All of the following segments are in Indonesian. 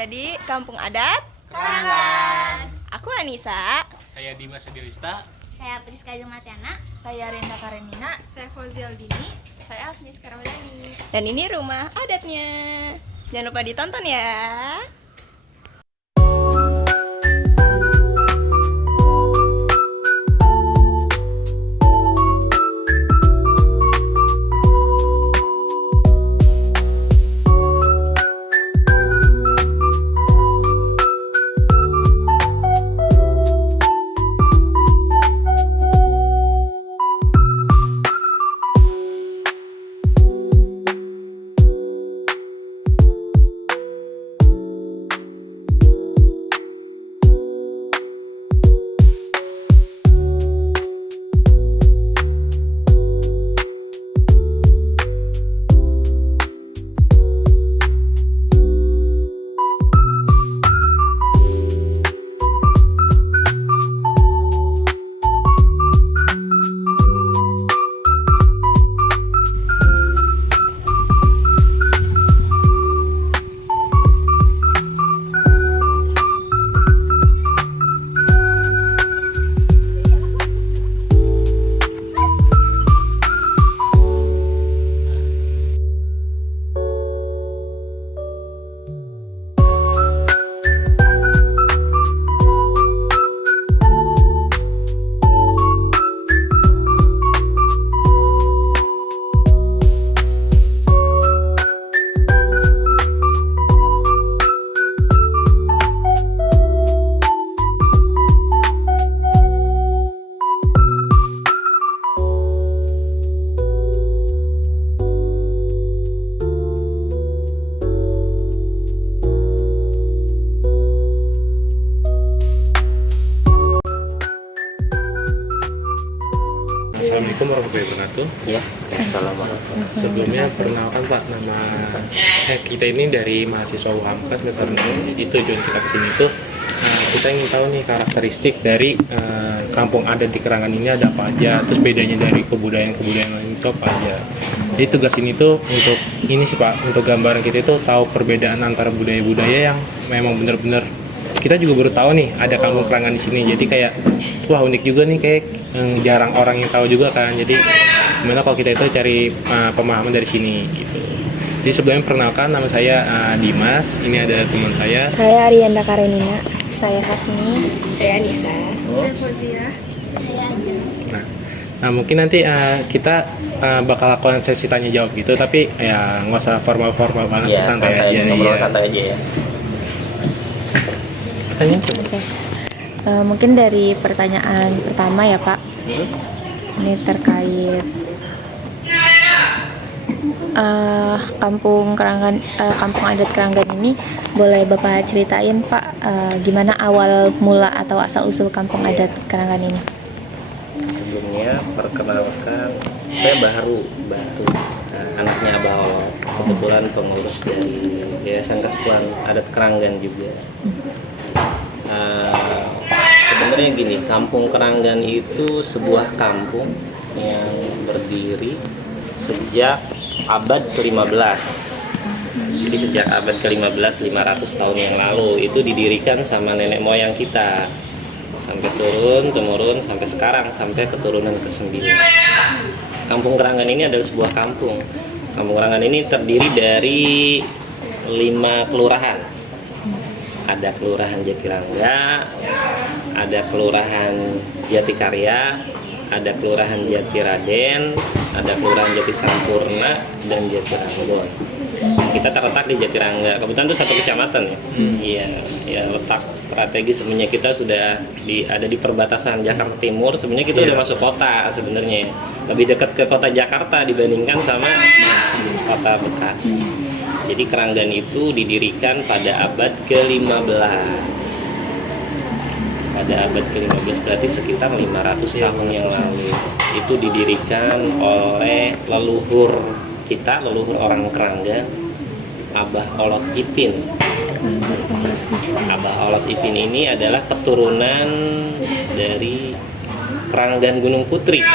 ada di Kampung Adat Keranggan. Aku Anissa. Saya Dimas Sedilista. Saya Priska Jumatiana. Saya Renda Karenina. Saya Fauzial Dini. Saya Agnes Karamdani. Dan ini rumah adatnya. Jangan lupa ditonton ya. Assalamualaikum warahmatullahi wabarakatuh. Ya, assalamualaikum. Sebelumnya perkenalkan Pak, nama kita ini dari mahasiswa UHAMKA semester 6. Jadi tujuan kita kesini itu kita ingin tahu nih karakteristik dari kampung adat di Keranggan ini ada apa aja, terus bedanya dari kebudayaan lain itu apa aja. Jadi tugas ini tuh untuk ini sih Pak, untuk gambaran kita itu tahu perbedaan antara budaya-budaya yang memang benar-benar kita juga baru tahu nih ada kampung Keranggan di sini. Jadi kayak wah unik juga nih, kayak jarang orang yang tahu juga kan. Jadi gimana kalau kita itu cari pemahaman dari sini gitu. Jadi sebelumnya perkenalkan, nama saya Dimas. Ini ada teman saya. Saya Arianda Karenina. Saya Hafni. Saya Anissa. Saya Fauzia. Saya Ajeng. Nah mungkin nanti kita bakal lakukan sesi tanya jawab gitu, tapi ya nggak usah formal banget, Ya, santai aja. ngobrol Iya. santai aja ya. Pertanyaan coba. Oke. Mungkin dari pertanyaan pertama ya Pak. Ini terkait kampung adat Keranggan ini, boleh Bapak ceritain Pak gimana awal mula atau asal usul kampung adat Keranggan ini? Sebelumnya perkenalkan, saya baru anaknya Abah Olok, kebetulan pengurus dari Yayasan Kaspuan Adat Keranggan juga. Sebenarnya gini, Kampung Keranggan itu sebuah kampung yang berdiri sejak abad ke-15. Jadi sejak abad ke-15, 500 tahun yang lalu itu didirikan sama nenek moyang kita. Sampai temurun sampai sekarang, sampai keturunan ke-9. Kampung Keranggan ini adalah sebuah kampung. Kampung Keranggan ini terdiri dari 5 kelurahan. Ada Kelurahan Jatirangga, ada Kelurahan Jatikarya, ada Kelurahan Jatiraden, ada Kelurahan Jatisampurna, dan Jatiranggon. Kita terletak di Jatirangga. Kebetulan itu satu kecamatan ya. Iya, ya letak strategis. Sebenarnya kita sudah ada di perbatasan Jakarta Timur. Sebenarnya kita udah masuk kota sebenarnya. Lebih dekat ke kota Jakarta dibandingkan sama kota Bekasi. Jadi Keranggan itu didirikan pada abad ke-15. Pada abad ke-15 berarti sekitar 500 tahun yang lalu. Itu didirikan oleh leluhur kita, leluhur orang Keranggan, Abah Olot Ipin. Abah Olot Ipin ini adalah keturunan dari Keranggan Gunung Putri.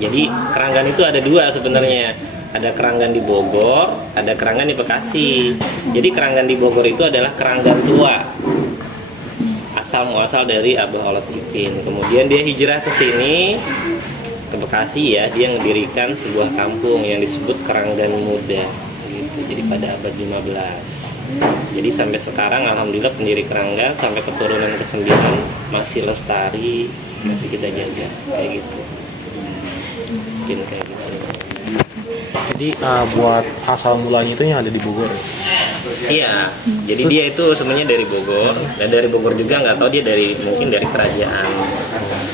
Jadi Keranggan itu ada dua sebenarnya. Ada Keranggan di Bogor, ada Keranggan di Bekasi. Jadi Keranggan di Bogor itu adalah Keranggan tua, asal muasal dari Abah Olot Ipin. Kemudian dia hijrah ke sini, ke Bekasi ya, dia mendirikan sebuah kampung yang disebut Keranggan Muda gitu. Jadi pada abad 15. Jadi sampai sekarang alhamdulillah pendiri Keranggan sampai keturunan ke-9 masih lestari, masih kita jaga kayak gitu. Mungkin kayak gitu. Jadi buat asal mulanya itu yang ada di Bogor. Iya, jadi dia itu sebenarnya dari Bogor, dan dari Bogor juga nggak tahu dia dari mungkin dari kerajaan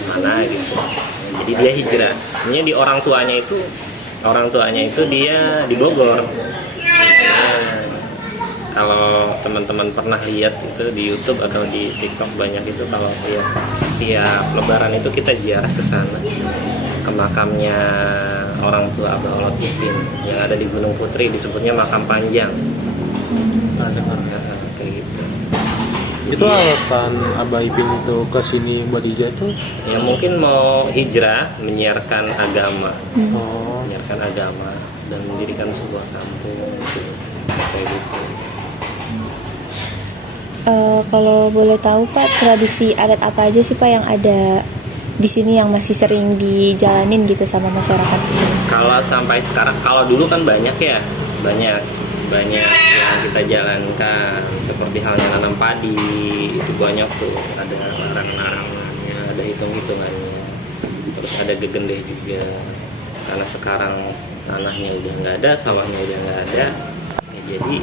mana gitu. Jadi dia hijrah. Sebenarnya di orang tuanya itu dia di Bogor. Nah, kalau teman-teman pernah lihat itu di YouTube atau di TikTok banyak itu kalau tiap Lebaran itu kita ziarah ke sana, ke makamnya orang tua Abah Olot Ipin yang ada di Gunung Putri, disebutnya makam panjang. Nah, dengar. Kayak gitu. Itu alasan Abah Ipin itu ke sini buat hijrah tuh? Ya mungkin mau hijrah, menyiarkan agama, Oh, menyiarkan agama dan mendirikan sebuah kampung gitu. Kayak gitu. Kalau boleh tahu Pak, tradisi adat apa aja sih Pak yang ada di sini yang masih sering dijalanin gitu sama masyarakat di sini? Kalau sampai sekarang, kalau dulu kan banyak ya, banyak yang kita jalankan, seperti halnya nanam padi itu banyak tuh, ada larangan-larangannya, ada hitung-hitungannya, terus ada gegendeh juga. Karena sekarang tanahnya udah nggak ada, sawahnya udah nggak ada, ya jadi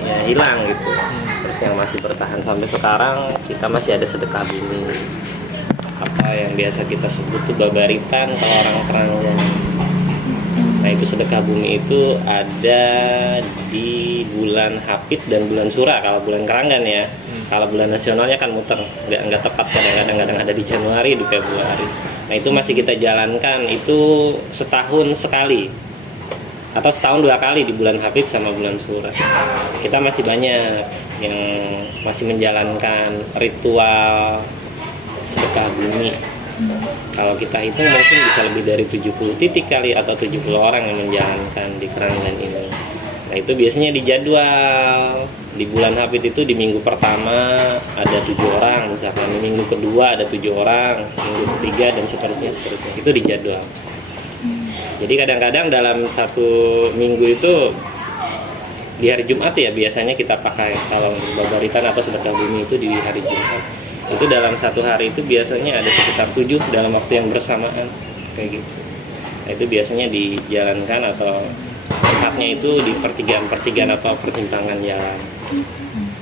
ya hilang gitu. Terus yang masih bertahan sampai sekarang, kita masih ada sedekah bumi, apa yang biasa kita sebut tuh babaritan kalau orang Keranggan. Nah itu sedekah bumi itu ada di bulan Hapit dan bulan Sura kalau bulan Keranggan ya. Kalau bulan nasionalnya kan muter, nggak tepat, kadang-kadang ada di Januari, di Februari. Nah itu masih kita jalankan, itu setahun sekali atau setahun 2 kali di bulan Hapit sama bulan Sura. Kita masih banyak yang masih menjalankan ritual sedekah bumi. Kalau kita hitung mungkin bisa lebih dari 70 titik kali atau 70 orang yang menjalankan di Keranggan ini. Nah itu biasanya dijadwal di bulan Hapit itu di minggu pertama ada 7 orang, misalkan di minggu kedua ada 7 orang, minggu ketiga dan seterusnya itu dijadwal. Jadi kadang-kadang dalam satu minggu itu di hari Jumat ya biasanya kita pakai, kalau babaritan atau sedekah bumi itu di hari Jumat. Itu dalam satu hari itu biasanya ada sekitar 7 dalam waktu yang bersamaan kayak gitu. Nah, itu biasanya dijalankan atau tempatnya itu di pertigaan atau persimpangan jalan.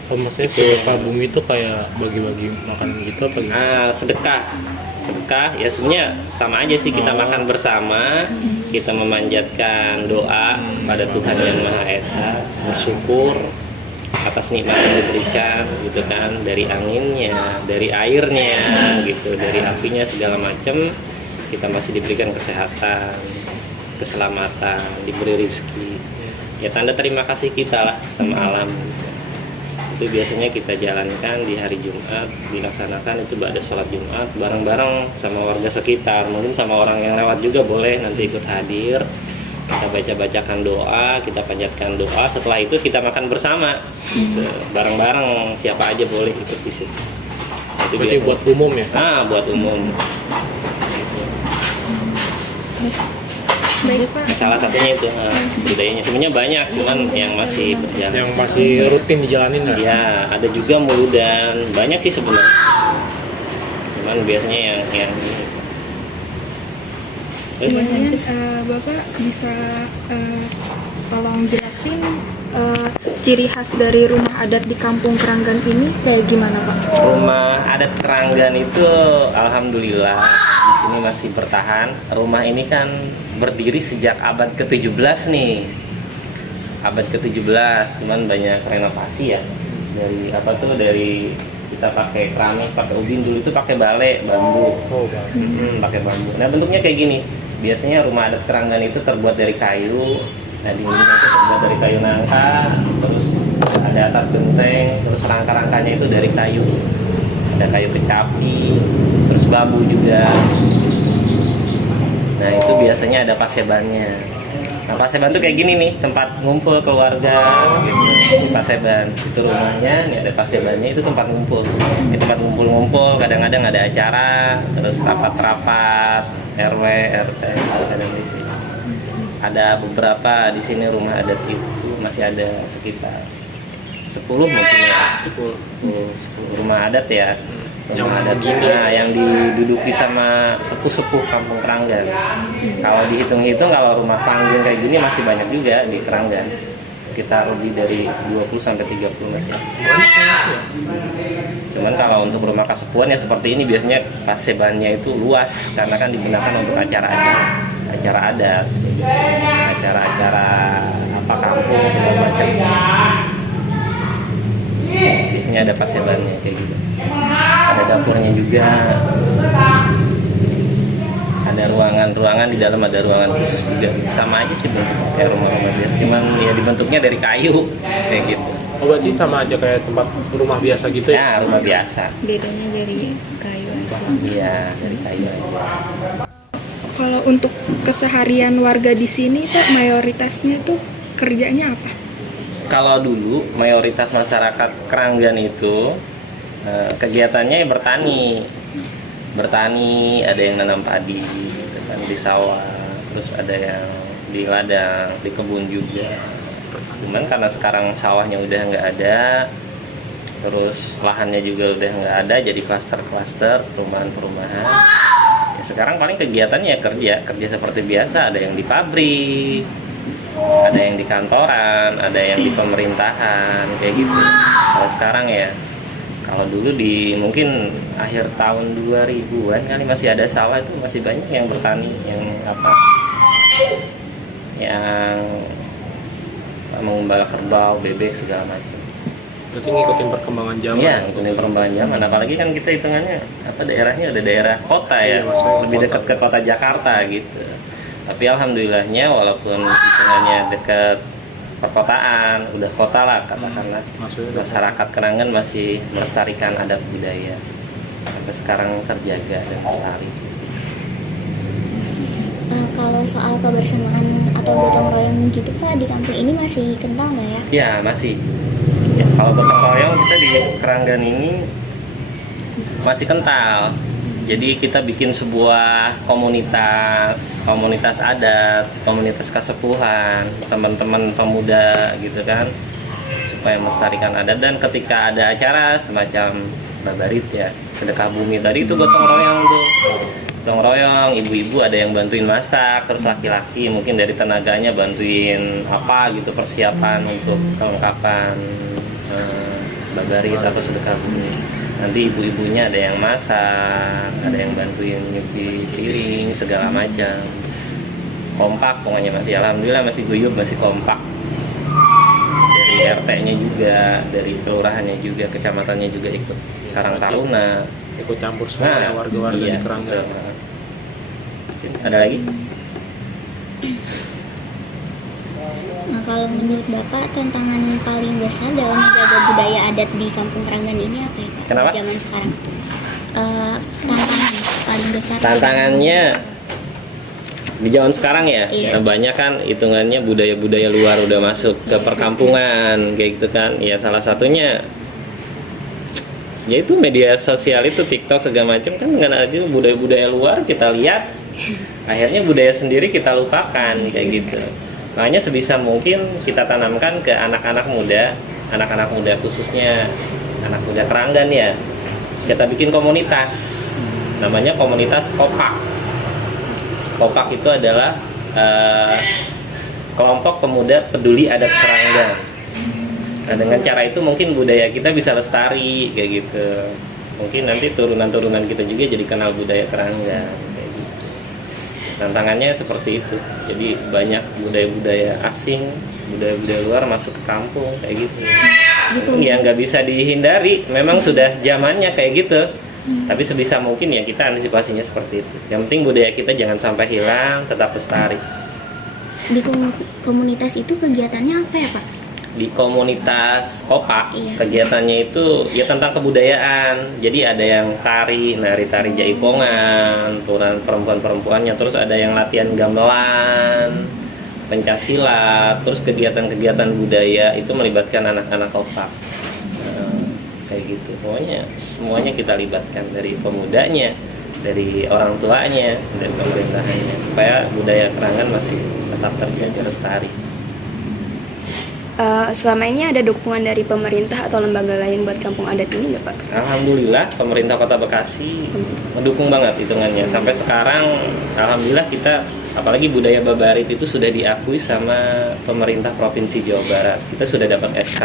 oh maksudnya sedekah bumi itu kayak bagi-bagi makanan gitu apa gitu? Sedekah ya sebenarnya sama aja sih, kita makan bersama, kita memanjatkan doa pada Tuhan Yang Maha Esa, bersyukur atas nikmat yang diberikan gitu kan, dari anginnya, dari airnya gitu, dari apinya segala macam, kita masih diberikan kesehatan, keselamatan, diberi rezeki. Ya tanda terima kasih kita lah sama alam. Itu biasanya kita jalankan di hari Jumat, dilaksanakan itu ada sholat Jumat bareng-bareng sama warga sekitar, mungkin sama orang yang lewat juga boleh nanti ikut hadir. Kita baca-bacakan doa, kita panjatkan doa, setelah itu kita makan bersama gitu. Bareng-bareng, siapa aja boleh ikut di situ. Itu Berarti biasanya buat umum ya? buat umum. Baik Pak. Salah satunya itu budayanya sebenarnya banyak, cuman yang masih berjalan. Yang masih rutin dijalanin ya? Ya, ada juga muludan, banyak sih sebenarnya. Cuman biasanya yang Kemudian Bapak bisa tolong jelasin ciri khas dari rumah adat di Kampung Keranggan ini kayak gimana Pak? Rumah adat Keranggan itu alhamdulillah di sini masih bertahan. Rumah ini kan berdiri sejak abad ke-17 nih. Abad ke-17, cuman banyak renovasi ya. Dari dari kita pakai keramik, pakai ubin, dulu itu pakai bale, bambu. Oh, Bang. Pakai bambu. Nah, bentuknya kayak gini. Biasanya rumah adat Keranggan itu terbuat dari kayu. Nah, dindingnya itu terbuat dari kayu nangka, terus ada atap genteng, terus rangka-rangkanya itu dari kayu. Ada kayu kecapi, terus bambu juga. Nah, itu biasanya ada pasebannya. Nah, Paseban tuh kayak gini nih, tempat ngumpul keluarga gitu. Di Paseban, itu rumahnya, nih ada Pasebannya, itu tempat ngumpul. Di tempat ngumpul-ngumpul, kadang-kadang ada acara, terus rapat-rapat, RW, RT, kadang di sini. Ada beberapa di sini rumah adat itu masih ada sekitar 10 mungkin ya, 10 rumah adat ya. Rumah adat yang diduduki sama sepuh-sepuh Kampung Keranggan. Kalau dihitung-hitung, kalau rumah panggung kayak gini masih banyak juga di Keranggan. Sekitar lebih dari 20-30 masih. Cuman kalau untuk rumah kasepuan ya seperti ini, biasanya Pasebannya itu luas karena kan digunakan untuk acara adat, acara-acara apa kampung segala macam. Biasanya ada Pasebannya kayak gitu. Ada dapurnya juga, ada ruangan-ruangan di dalam, ada ruangan khusus juga. Sama aja sih bentuknya kayak rumah-rumah biasa, cuman ya dibentuknya dari kayu kayak gitu. Oh, berarti sama aja kayak tempat rumah biasa gitu ya? Ya, rumah biasa. Bedanya dari kayu aja. Iya, dari kayu aja. Kalau untuk keseharian warga di sini Pak, mayoritasnya tuh kerjanya apa? Kalau dulu mayoritas masyarakat Keranggan itu kegiatannya bertani, ada yang nanam padi gitu kan, di sawah, terus ada yang di ladang, di kebun juga. Cuman karena sekarang sawahnya udah nggak ada, terus lahannya juga udah nggak ada, jadi klaster-klaster, perumahan-perumahan. Ya, sekarang paling kegiatannya kerja seperti biasa, ada yang di pabrik, ada yang di kantoran, ada yang di pemerintahan kayak gitu. Kalau sekarang ya, kalau dulu di mungkin akhir tahun 2000-an kali masih ada sawah, itu masih banyak yang bertani, yang mengembala kerbau, bebek segala macam. Berarti ngikutin perkembangan zaman. Iya, ngikutin perkembangan zaman. Apalagi kan kita hitungannya daerahnya udah daerah kota ya, lebih dekat ke kota Jakarta gitu. Tapi alhamdulillahnya walaupun hitungannya dekat perkotaan, udah kota lah katakanlah, masyarakat Keranggan masih melestarikan adat budaya sampai sekarang terjaga dan lestari. Kalau soal kebersamaan atau gotong royong gitu Pak, di kampung ini masih kental nggak ya? Ya masih. Ya, kalau gotong royong kita di Keranggan ini masih kental. Jadi kita bikin sebuah komunitas adat, komunitas kasepuhan, teman-teman pemuda gitu kan, supaya melestarikan adat. Dan ketika ada acara semacam babarit ya, sedekah bumi tadi, itu gotong royong tuh. Gotong royong, ibu-ibu ada yang bantuin masak, terus laki-laki mungkin dari tenaganya bantuin apa gitu, persiapan untuk kelengkapan babarit atau sedekah bumi. Nanti ibu-ibunya ada yang masak, ada yang bantuin nyuci piring, segala macam. Kompak pokoknya, masih alhamdulillah masih guyup, masih kompak. Dari RT-nya juga, dari kelurahannya juga, kecamatannya juga ikut Karang Taruna. Ikut campur semua ya warga-warga iya, di Keranggan. Ada lagi? Nah, kalau menurut Bapak tantangan paling besar dalam menjaga budaya adat di Kampung Keranggan ini apa ya Pak? Kenapa? Zaman sekarang. Tantangan paling besar. Tantangannya di zaman sekarang ya, Iya. banyak kan hitungannya budaya-budaya luar udah masuk ke perkampungan kayak gitu kan. Ya salah satunya yaitu media sosial itu, TikTok segala macam kan, dengan aja budaya-budaya luar kita lihat, akhirnya budaya sendiri kita lupakan kayak gitu. Makanya sebisa mungkin kita tanamkan ke anak-anak muda khususnya anak muda Keranggan ya. Kita bikin komunitas, namanya komunitas Kopak. Kopak itu adalah kelompok pemuda peduli adat Keranggan. Nah, dengan cara itu mungkin budaya kita bisa lestari kayak gitu. Mungkin nanti turunan-turunan kita juga jadi kenal budaya Keranggan kayak gitu. Tantangannya seperti itu. Jadi banyak budaya-budaya asing, budaya-budaya luar masuk ke kampung kayak gitu. Ya nggak bisa dihindari, memang sudah zamannya kayak gitu. Tapi sebisa mungkin ya kita antisipasinya seperti itu. Yang penting budaya kita jangan sampai hilang, tetap lestari. Di komunitas itu kegiatannya apa ya Pak? Di komunitas Kopak, Iya. kegiatannya itu ya tentang kebudayaan. Jadi ada yang nari-tari jaipongan, turun perempuan-perempuannya, terus ada yang latihan gamelan, pencaksilat, terus kegiatan-kegiatan budaya itu melibatkan anak-anak Kopak. Kayak gitu, pokoknya semuanya kita libatkan, dari pemudanya, dari orang tuanya, dari pemerintahannya, supaya budaya Kerangan masih tetap terjaga lestari. Selama ini ada dukungan dari pemerintah atau lembaga lain buat kampung adat ini nggak Pak? Alhamdulillah pemerintah Kota Bekasi mendukung banget hitungannya. Sampai sekarang alhamdulillah kita, apalagi budaya Babarit itu sudah diakui sama pemerintah Provinsi Jawa Barat. Kita sudah dapat SK.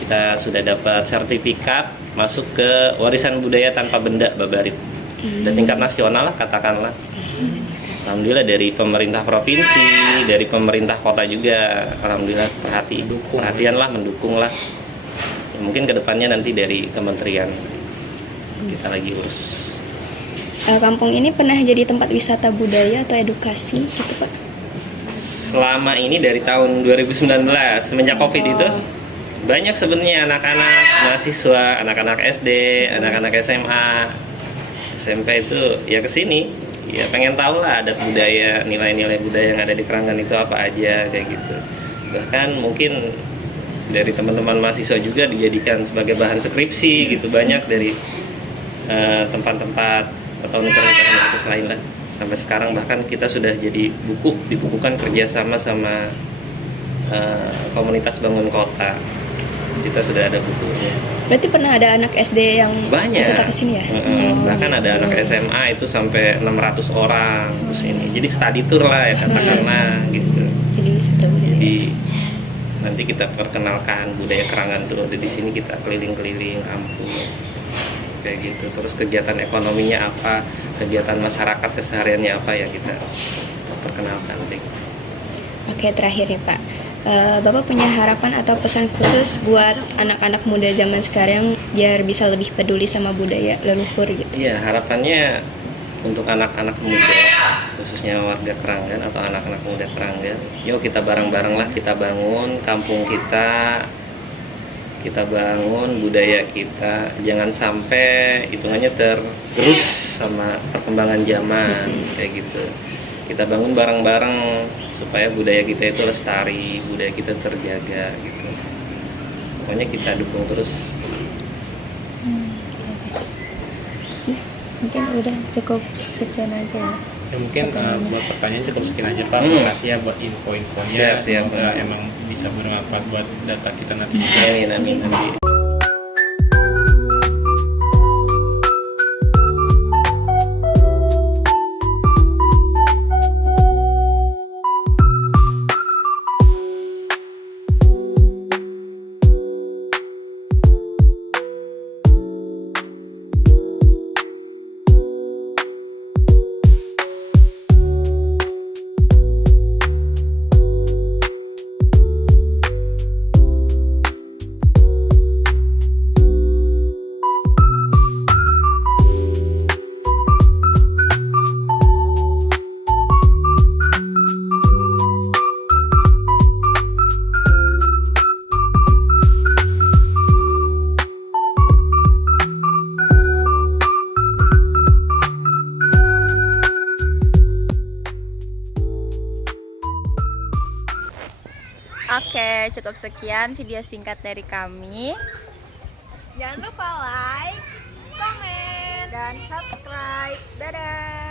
Kita sudah dapat sertifikat masuk ke warisan budaya tanpa benda Babarit. Udah tingkat nasional lah katakanlah. Alhamdulillah dari pemerintah provinsi, dari pemerintah kota juga, alhamdulillah perhatian lah, mendukung lah. Ya, mungkin kedepannya nanti dari kementerian kita lagi urus. Kampung ini pernah jadi tempat wisata budaya atau edukasi gitu Pak? Selama ini dari tahun 2019 semenjak COVID itu banyak sebenarnya anak-anak mahasiswa, anak-anak SD, anak-anak SMA, SMP itu ya kesini. Ya pengen tahu lah adat budaya, nilai-nilai budaya yang ada di Kerangan itu apa aja kayak gitu. Bahkan mungkin dari teman-teman mahasiswa juga dijadikan sebagai bahan skripsi gitu, banyak dari tempat-tempat atau universitas lain lah. Sampai sekarang bahkan kita sudah jadi dibukukan kerjasama sama komunitas bangun kota. Kita sudah ada bukunya. Berarti pernah ada anak SD yang banyak wisata ke sini ya? Bahkan ada anak SMA itu sampai 600 orang ke sini. Jadi study tour lah ya katakanlah gitu. Jadi wisata budaya. Jadi nanti kita perkenalkan budaya Kerangan tuh di sini, kita keliling-keliling kampung kayak gitu. Terus kegiatan ekonominya apa, kegiatan masyarakat kesehariannya apa ya kita perkenalkan. Oke, terakhir nih Pak. Bapak punya harapan atau pesan khusus buat anak-anak muda zaman sekarang biar bisa lebih peduli sama budaya leluhur gitu? Iya, harapannya untuk anak-anak muda, khususnya warga Kerangan atau anak-anak muda Kerangan, yuk kita bareng-bareng lah, kita bangun kampung kita bangun budaya kita, jangan sampai hitungannya tergerus sama perkembangan zaman kayak gitu. Kita bangun bareng-bareng supaya budaya kita itu lestari, budaya kita terjaga gitu. Pokoknya kita dukung terus. Mungkin udah cukup sekian aja ya. Ya mungkin buat pertanyaan cukup sekian aja Pak. Terima kasih ya buat info-infonya. Siap, Semoga emang bisa bermanfaat buat data kita nanti. Amin. Oke, cukup sekian video singkat dari kami. Jangan lupa like, komen, Dan subscribe. Dadah.